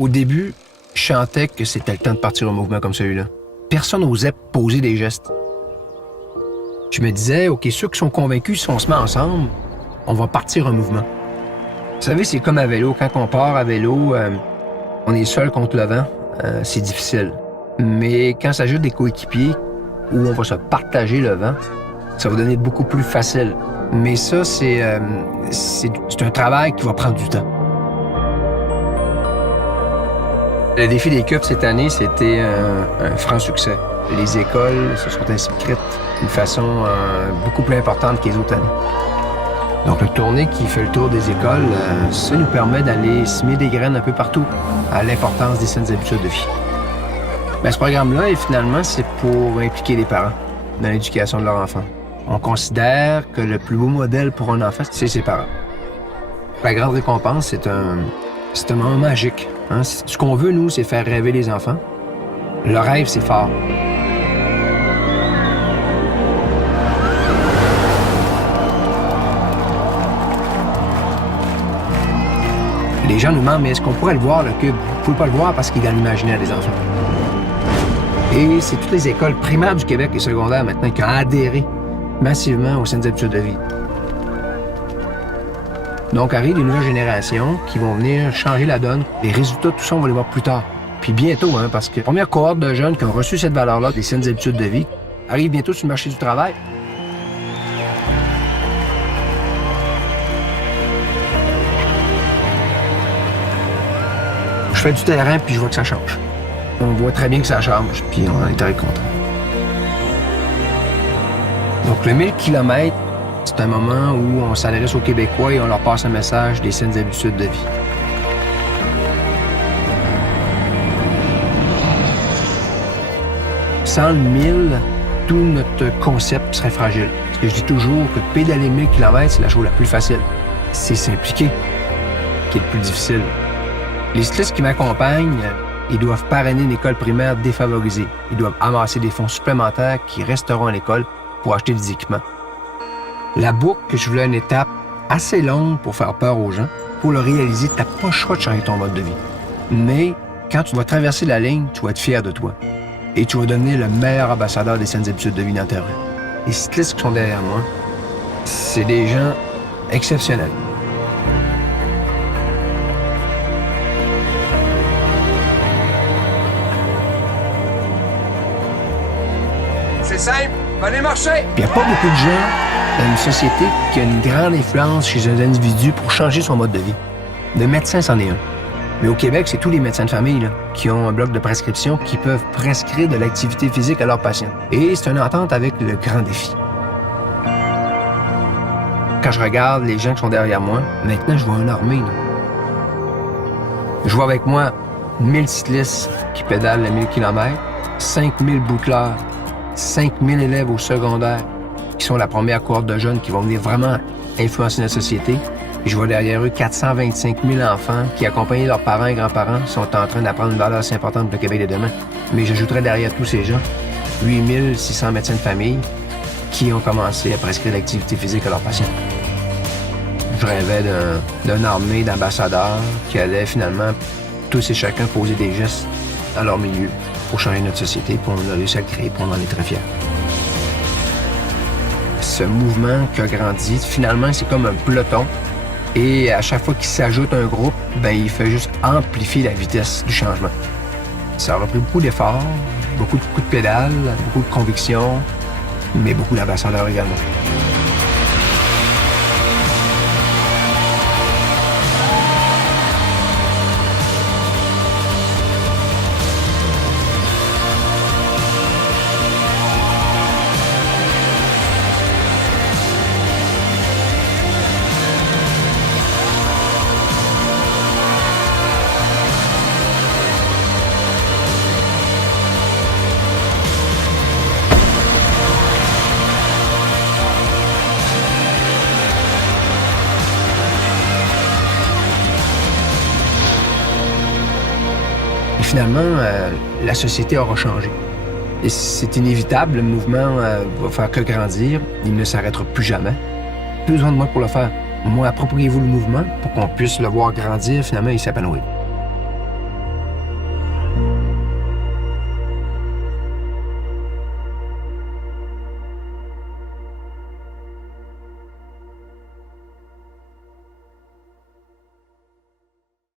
Au début, je sentais que c'était le temps de partir un mouvement comme celui-là. Personne n'osait poser des gestes. Je me disais, OK, ceux qui sont convaincus, si on se met ensemble, on va partir un mouvement. Vous savez, c'est comme à vélo. Quand on part à vélo, on est seul contre le vent. C'est difficile. Mais quand ça s'ajoute des coéquipiers où on va se partager le vent, ça va donner beaucoup plus facile. Mais ça, c'est un travail qui va prendre du temps. Le défi des Cubs cette année, c'était un franc succès. Les écoles se sont inscrites d'une façon beaucoup plus importante que les autres années. Donc, le tournée qui fait le tour des écoles, ça nous permet d'aller semer des graines un peu partout à l'importance des saines habitudes de vie. Bien, ce programme-là, finalement, c'est pour impliquer les parents dans l'éducation de leur enfant. On considère que le plus beau modèle pour un enfant, c'est ses parents. La grande récompense, c'est un moment magique. Hein? Ce qu'on veut, nous, c'est faire rêver les enfants. Le rêve, c'est fort. Les gens nous demandent, mais est-ce qu'on pourrait le voir, le cube? Vous ne pouvez pas le voir parce qu'il est dans l'imaginaire des enfants. Et c'est toutes les écoles primaires du Québec et secondaires maintenant qui ont adhéré massivement aux saines habitudes de vie. Donc arrivent des nouvelles générations qui vont venir changer la donne. Les résultats, tout ça, on va les voir plus tard. Puis bientôt, parce que la première cohorte de jeunes qui ont reçu cette valeur-là, des saines habitudes de vie, arrive bientôt sur le marché du travail. Je fais du terrain, puis je vois que ça change. On voit très bien que ça change, puis on en est très content. Donc, le 1000 km, c'est un moment où on s'adresse aux Québécois et on leur passe un message des saines habitudes de vie. Sans le 1000, tout notre concept serait fragile. Parce que je dis toujours que pédaler 1000 km, c'est la chose la plus facile. C'est s'impliquer qui est le plus difficile. Les cyclistes qui m'accompagnent, ils doivent parrainer une école primaire défavorisée. Ils doivent amasser des fonds supplémentaires qui resteront à l'école pour acheter des équipements. La boucle que je voulais une étape assez longue pour faire peur aux gens, pour le réaliser, tu n'as pas le choix de changer ton mode de vie. Mais quand tu vas traverser la ligne, tu vas être fier de toi. Et tu vas devenir le meilleur ambassadeur des saines habitudes de vie dans ta rue. Les cyclistes qui sont derrière moi, c'est des gens exceptionnels. C'est simple, venez marcher! Il n'y a pas beaucoup de gens dans une société qui a une grande influence chez un individu pour changer son mode de vie. Le médecin, c'en est un. Mais au Québec, c'est tous les médecins de famille qui ont un bloc de prescription qui peuvent prescrire de l'activité physique à leurs patients. Et c'est une entente avec le grand défi. Quand je regarde les gens qui sont derrière moi, maintenant, je vois une armée. Je vois avec moi 1000 cyclistes qui pédalent les 1000 km, 5000 boucleurs, 5000 élèves au secondaire qui sont la première cohorte de jeunes qui vont venir vraiment influencer notre société. Et je vois derrière eux 425 000 enfants qui, accompagnés de leurs parents et grands-parents, sont en train d'apprendre une valeur assez importante pour le Québec de demain. Mais j'ajouterais derrière tous ces gens 8600 médecins de famille qui ont commencé à prescrire l'activité physique à leurs patients. Je rêvais d'une armée d'ambassadeurs qui allaient finalement, tous et chacun, poser des gestes dans leur milieu pour changer notre société, puis on a réussi à le créer, puis on en est très fiers. Ce mouvement qui a grandi, finalement, c'est comme un peloton. Et à chaque fois qu'il s'ajoute un groupe, il fait juste amplifier la vitesse du changement. Ça aura pris beaucoup d'efforts, beaucoup de coups de pédale, beaucoup de conviction, mais beaucoup d'ambassadeurs également. Finalement, la société aura changé. Et c'est inévitable, le mouvement va faire que grandir, il ne s'arrêtera plus jamais. Besoin de moi pour le faire. Moi, appropriez-vous le mouvement pour qu'on puisse le voir grandir finalement et s'épanouir.